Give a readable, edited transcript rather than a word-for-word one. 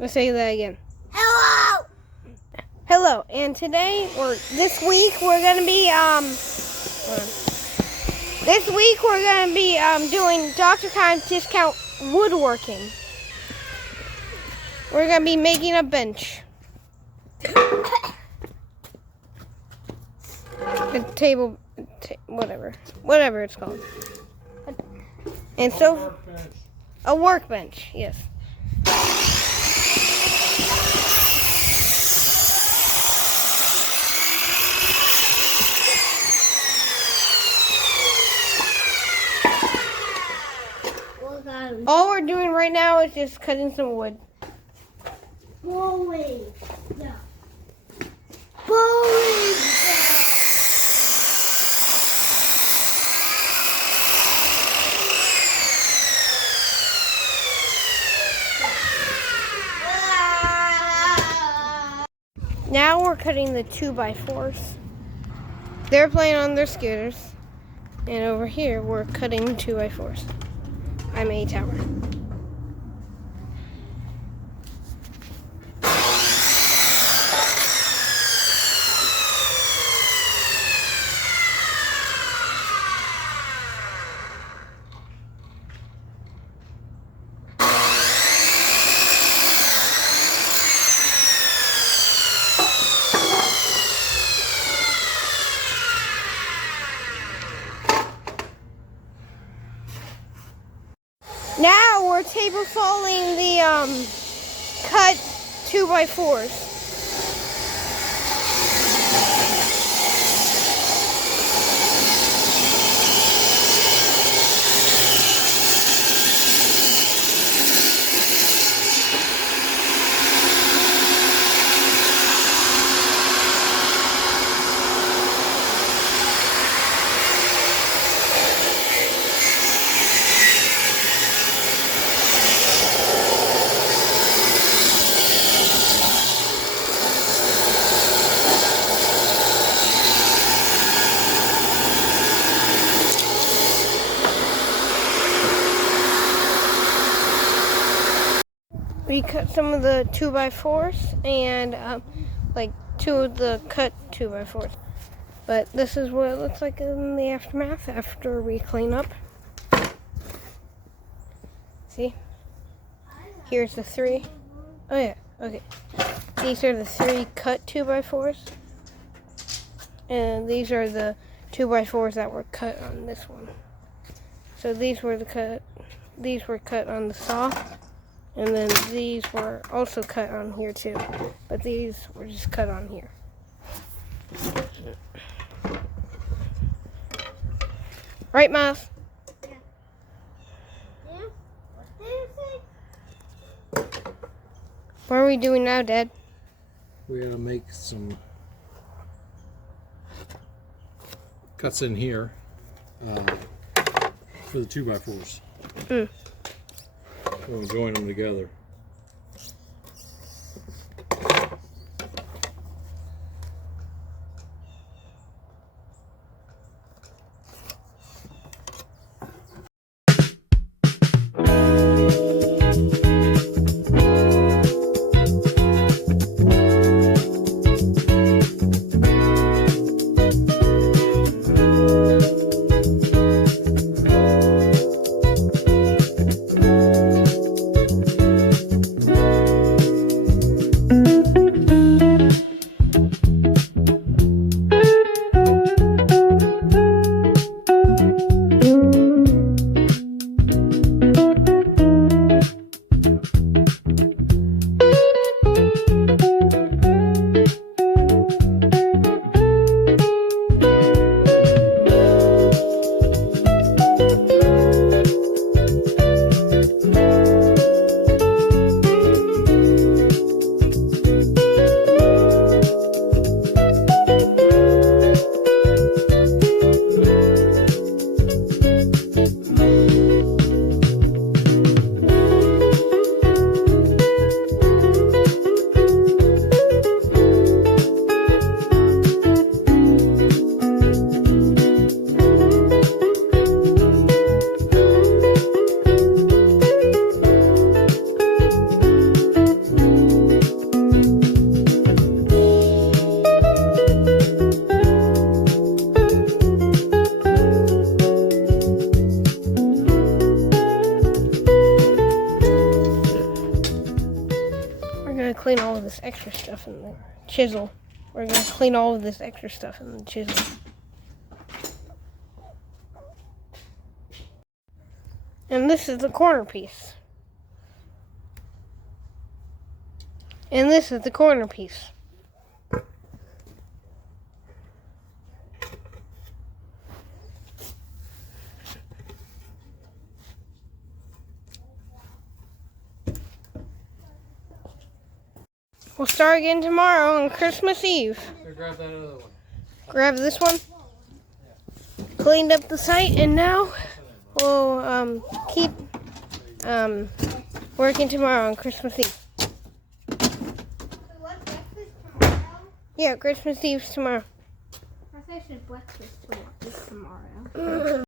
Let's say that again. Hello. Hello, and today this week we're gonna be doing Dr. Khan's discount woodworking. We're gonna be making a bench, a table, whatever it's called, and so a workbench. Yes. All we're doing right now is just cutting some wood. Bowling. Yeah. Bowling. Now we're cutting the 2x4s. They're playing on their scooters. And over here, we're cutting 2x4s. I'm a tower. Now we're table sawing the cut 2x4s. We cut some of the 2x4s and like two of the cut 2x4s. But this is what it looks like in the aftermath after we clean up. See? Here's the 3. Oh yeah, okay. These are the 3 cut 2x4s. And these are the 2x4s that were cut on this one. So these were cut on the saw. And then these were also cut on here too. But these were just cut on here. Right, Miles? Yeah. Yeah? What did you say? What are we doing now, Dad? We're going to make some cuts in here for the 2x4s. We'll join them together. clean all of this extra stuff in the chisel. We're gonna clean all of this extra stuff in the chisel. And this is the corner piece. And this is the corner piece. We'll start again tomorrow on Christmas Eve. Here, grab that other one. Grab this one. Cleaned up the site, and now we'll keep working tomorrow on Christmas Eve. So what, breakfast tomorrow? Yeah, Christmas Eve's tomorrow. I said breakfast tomorrow.